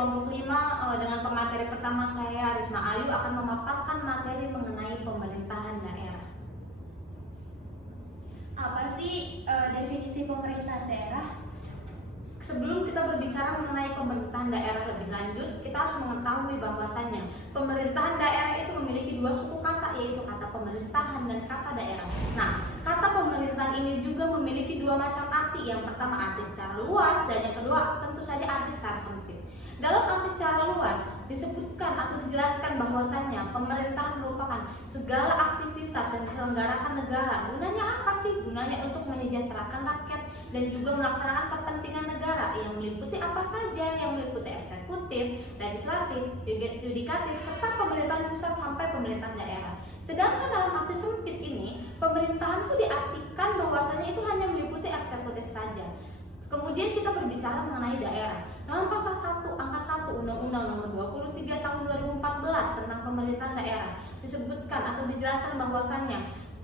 kelompok 5 dengan pemateri pertama saya Risma Ayu akan memaparkan materi mengenai pemerintahan daerah. Apa sih definisi pemerintahan daerah? Sebelum kita berbicara mengenai pemerintahan daerah lebih lanjut, kita harus mengetahui bahwasannya pemerintahan daerah itu memiliki dua suku kata, yaitu kata pemerintahan dan kata daerah. Nah, kata pemerintahan ini juga memiliki dua macam arti. Yang pertama arti secara luas dan yang kedua tentu saja arti secara sempit. Dalam arti secara luas disebutkan atau dijelaskan bahwasannya pemerintahan merupakan segala aktivitas yang diselenggarakan negara. Gunanya apa sih? Gunanya untuk menyejahterakan rakyat dan juga melaksanakan kepentingan negara yang meliputi apa saja, yang meliputi eksekutif, legislatif, yudikatif, serta pemerintahan pusat sampai pemerintahan daerah. Sedangkan dalam arti sempit ini, pemerintahan itu diartikan bahwasanya itu hanya meliputi eksekutif saja. Kemudian kita berbicara mengenai daerah. Dalam pasal 1 angka 1 Undang-Undang Nomor 23 Tahun 2014 tentang pemerintahan daerah disebutkan atau dijelaskan bahwasannya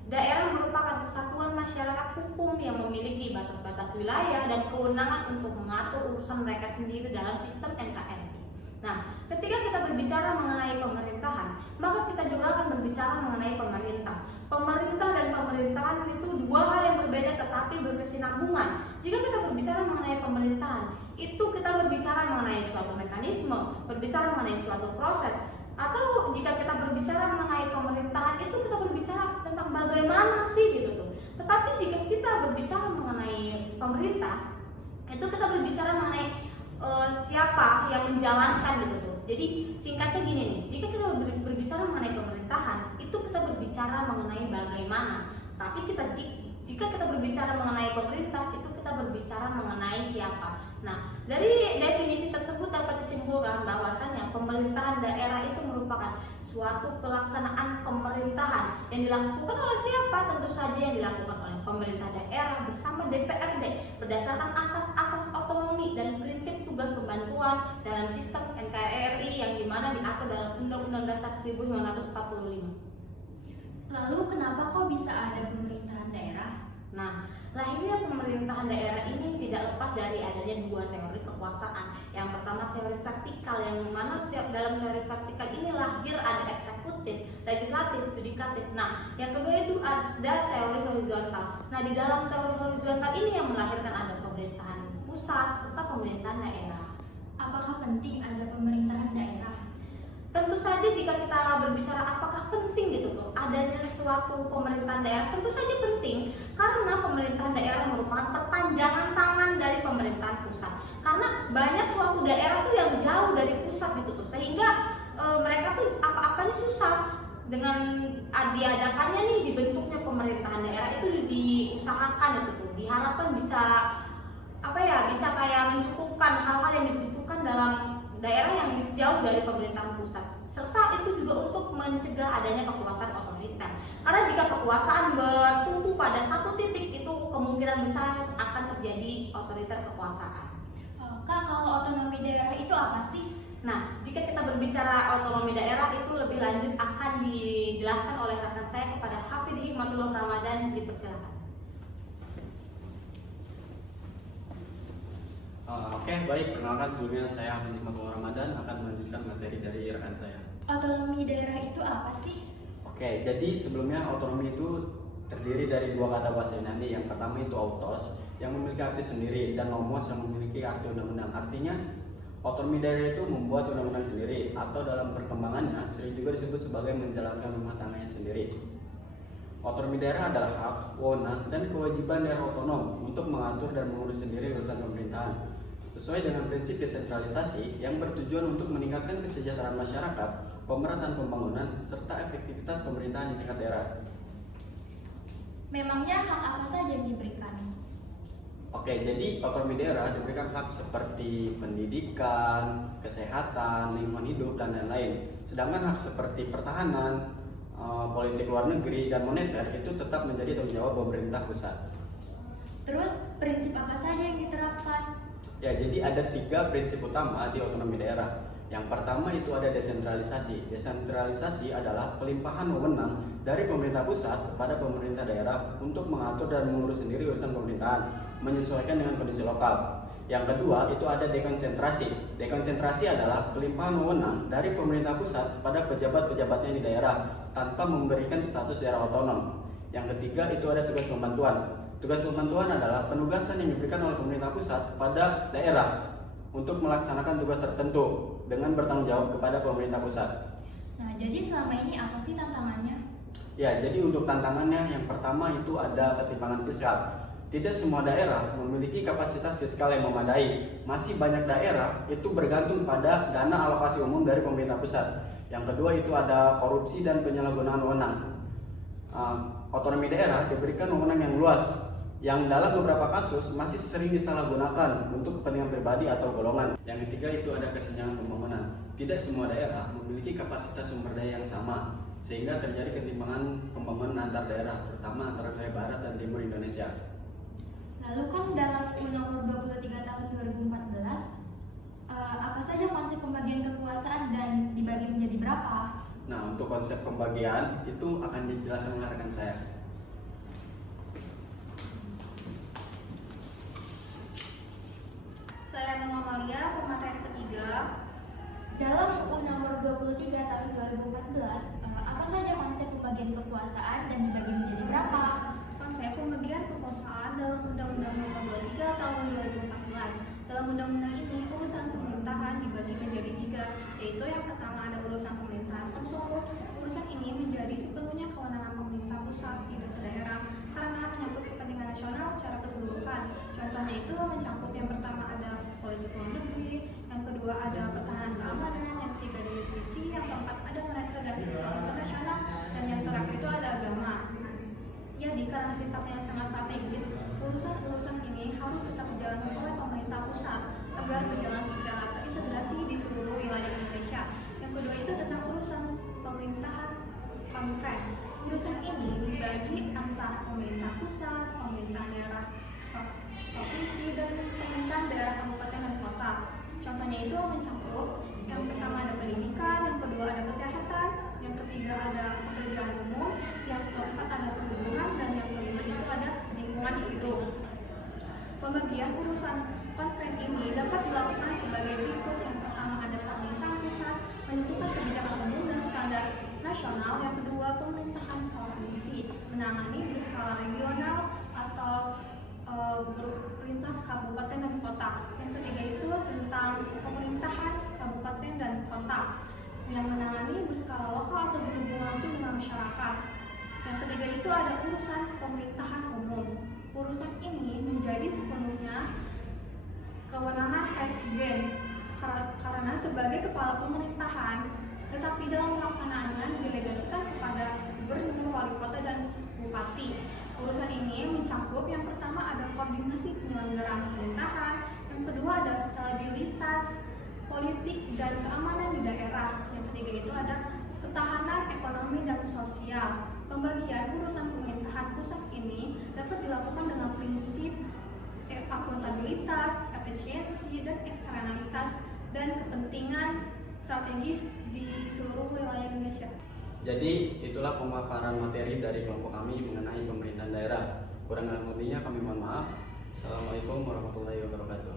daerah merupakan kesatuan masyarakat hukum yang memiliki batas-batas wilayah dan kewenangan untuk mengatur urusan mereka sendiri dalam sistem NKRI. Nah, ketika kita berbicara mengenai pemerintahan, maka kita juga akan berbicara mengenai pemerintah. Pemerintah dan pemerintahan itu dua hal yang berbeda tetapi berkesinambungan. Jika kita berbicara mengenai pemerintahan, itu kita berbicara mengenai suatu mekanisme, berbicara mengenai suatu proses. Atau jika kita berbicara mengenai pemerintahan, itu kita berbicara tentang bagaimana sih gitu tuh. Tetapi jika kita berbicara mengenai pemerintah, itu kita berbicara mengenai siapa yang menjalankan gitu tuh. Jadi singkatnya gini nih, jika kita berbicara mengenai pemerintahan, itu kita berbicara mengenai bagaimana. Tapi jika kita berbicara mengenai pemerintah, itu kita berbicara mengenai siapa. Nah, dari definisi tersebut dapat disimpulkan bahwasannya pemerintahan daerah itu merupakan suatu pelaksanaan pemerintahan yang dilakukan oleh siapa? Tentu saja yang dilakukan oleh pemerintah daerah bersama DPRD berdasarkan asas-asas otonomi dan prinsip tugas pembantuan dalam sistem NKRI yang dimana diatur dalam Undang-Undang Dasar 1945. Lalu kenapa kok bisa ada pemerintahan daerah? Nah, lahirnya pemerintahan daerah ini tidak lepas dari adanya dua teori kekuasaan. Yang pertama teori vertikal, yang mana dalam teori vertikal ini lahir ada eksekutif, legislatif, yudikatif. Nah, yang kedua itu ada teori horizontal. Nah, di dalam teori horizontal ini yang melahirkan ada pemerintahan pusat serta pemerintahan daerah. Apakah penting ada pemerintahan daerah? Tentu saja jika kita berbicara apakah penting gitu tuh adanya suatu pemerintahan daerah, tentu saja penting karena pemerintahan daerah merupakan perpanjangan tangan dari pemerintahan pusat. Karena banyak suatu daerah tuh yang jauh dari pusat gitu tuh, sehingga mereka tuh apa-apanya susah. Dengan diadakannya nih dibentuknya pemerintahan daerah itu diusahakan gitu tuh, diharapkan bisa bisa kayak mencukupkan hal-hal yang dibutuhkan dalam daerah yang jauh dari pemerintahan pusat, serta itu juga untuk mencegah adanya kekuasaan otoriter. Karena jika kekuasaan bertumpu pada satu titik, itu kemungkinan besar akan terjadi otoriter kekuasaan. Kak, kalau otonomi daerah itu apa sih? Nah, jika kita berbicara otonomi daerah itu lebih lanjut akan dijelaskan oleh rekan saya kepada Hafidh Hikmatullah Ramadan, dipersilakan. Oke, baik. Perkenalkan sebelumnya saya Hafidh Hikmatullah Ramadan akan melanjutkan materi dari rekan saya. Otonomi daerah itu apa sih? Oke, jadi sebelumnya otonomi itu terdiri dari dua kata bahasa Yunani. Yang pertama itu autos, yang memiliki arti sendiri, dan nomos yang memiliki arti undang-undang. Artinya, otonomi daerah itu membuat undang-undang sendiri, atau dalam perkembangannya sering juga disebut sebagai menjalankan rumah tangganya sendiri. Otonomi daerah adalah hak, wewenang, dan kewajiban daerah otonom untuk mengatur dan mengurus sendiri urusan pemerintahan sesuai dengan prinsip desentralisasi yang bertujuan untuk meningkatkan kesejahteraan masyarakat, pemerataan pembangunan, serta efektivitas pemerintahan di tingkat daerah. Memangnya hak apa saja yang diberikan? Oke, jadi otonomi daerah diberikan hak seperti pendidikan, kesehatan, lingkungan hidup, dan lain-lain. Sedangkan hak seperti pertahanan, politik luar negeri, dan moneter itu tetap menjadi tanggung jawab pemerintah pusat. Terus prinsip apa saja yang diterapkan? Ya, jadi ada 3 prinsip utama di otonomi daerah. Yang pertama itu ada desentralisasi. Desentralisasi adalah pelimpahan wewenang dari pemerintah pusat kepada pemerintah daerah untuk mengatur dan mengurus sendiri urusan pemerintahan, menyesuaikan dengan kondisi lokal. Yang kedua itu ada dekonsentrasi. Dekonsentrasi adalah pelimpahan wewenang dari pemerintah pusat pada pejabat-pejabatnya di daerah tanpa memberikan status daerah otonom. Yang ketiga itu ada tugas pembantuan. Tugas pembantuan adalah penugasan yang diberikan oleh pemerintah pusat pada daerah untuk melaksanakan tugas tertentu dengan bertanggung jawab kepada pemerintah pusat. Nah, jadi selama ini apa sih tantangannya? Ya, jadi untuk tantangannya yang pertama itu ada ketimpangan fiskal. Tidak semua daerah memiliki kapasitas fiskal yang memadai. Masih banyak daerah itu bergantung pada dana alokasi umum dari pemerintah pusat. Yang kedua itu ada korupsi dan penyalahgunaan wewenang. Otonomi daerah diberikan wewenang yang luas, yang dalam beberapa kasus masih sering disalahgunakan untuk kepentingan pribadi atau golongan. Yang ketiga itu ada kesenjangan pembangunan. Tidak semua daerah memiliki kapasitas sumber daya yang sama, sehingga terjadi ketimpangan pembangunan antar daerah, terutama antara wilayah barat dan timur Indonesia. Lalu kan dalam UU Nomor 23 Tahun 2014, apa saja konsep pembagian kekuasaan dan dibagi menjadi berapa? Nah, untuk konsep pembagian itu akan dijelaskan oleh rekan saya. Saya Numa Malia, pemateri ketiga. Dalam UU Nomor 23 Tahun 2014, apa saja konsep pembagian kekuasaan dan dibagi menjadi berapa? Konsep pembagian kekuasaan dalam Undang-Undang Nomor 23 Tahun 2014. Dalam undang-undang ini, urusan pemerintahan dibagi menjadi 3, yaitu yang pertama ada urusan pemerintahan absolut. Urusan ini menjadi sepenuhnya kewenangan pemerintah pusat, tidak ke daerah, karena menyangkut kepentingan nasional secara keseluruhan. Contohnya itu mencakup yang pertama ada politik luar negeri, yang kedua ada pertahanan keamanan, yang ketiga ada justisi, yang keempat ada moneter dan fiskal internasional, dan yang terakhir itu ada agama. Jadi karena sifatnya sangat strategis, urusan-urusan ini harus tetap dijalankan oleh pemerintah pusat agar berjalan secara terintegrasi di seluruh wilayah Indonesia. Yang kedua itu tentang urusan pemerintahan konkret. Urusan ini dibagi antara pemerintah pusat, pemerintah daerah provinsi, dan pemerintahan daerah kabupaten dan kota. Contohnya itu mencakup yang pertama ada pendidikan, yang kedua ada kesehatan, yang ketiga ada pekerjaan umum, yang keempat ada perhubungan, dan yang kelima itu ada lingkungan hidup. Pembagian urusan konkret ini dapat dilakukan sebagai berikut. Yang pertama ada pemerintah pusat menentukan kebijakan umum dan standar nasional. Yang kedua pemerintahan provinsi menangani berskala regional atau lintas kabupaten dan kota. Yang ketiga itu tentang pemerintahan kabupaten dan kota yang menangani berskala lokal atau berhubungan langsung dengan masyarakat. Yang ketiga itu ada urusan pemerintahan umum. Urusan ini menjadi sepenuhnya kewenangan presiden karena sebagai kepala pemerintahan, tetapi dalam pelaksanaannya didelegasikan kepada gubernur, wali kota, dan bupati. Urusan ini mencakup yang pertama ada koordinasi penyelenggaraan pemerintahan, yang kedua ada stabilitas politik dan keamanan di daerah, yang ketiga itu ada ketahanan ekonomi dan sosial. Pembagian urusan pemerintahan pusat ini dapat dilakukan dengan prinsip akuntabilitas, efisiensi, dan eksternalitas dan kepentingan strategis di seluruh wilayah Indonesia. Jadi itulah pemaparan materi dari kelompok kami mengenai pemerintahan daerah. Kurang lebihnya kami mohon maaf. Assalamualaikum warahmatullahi wabarakatuh.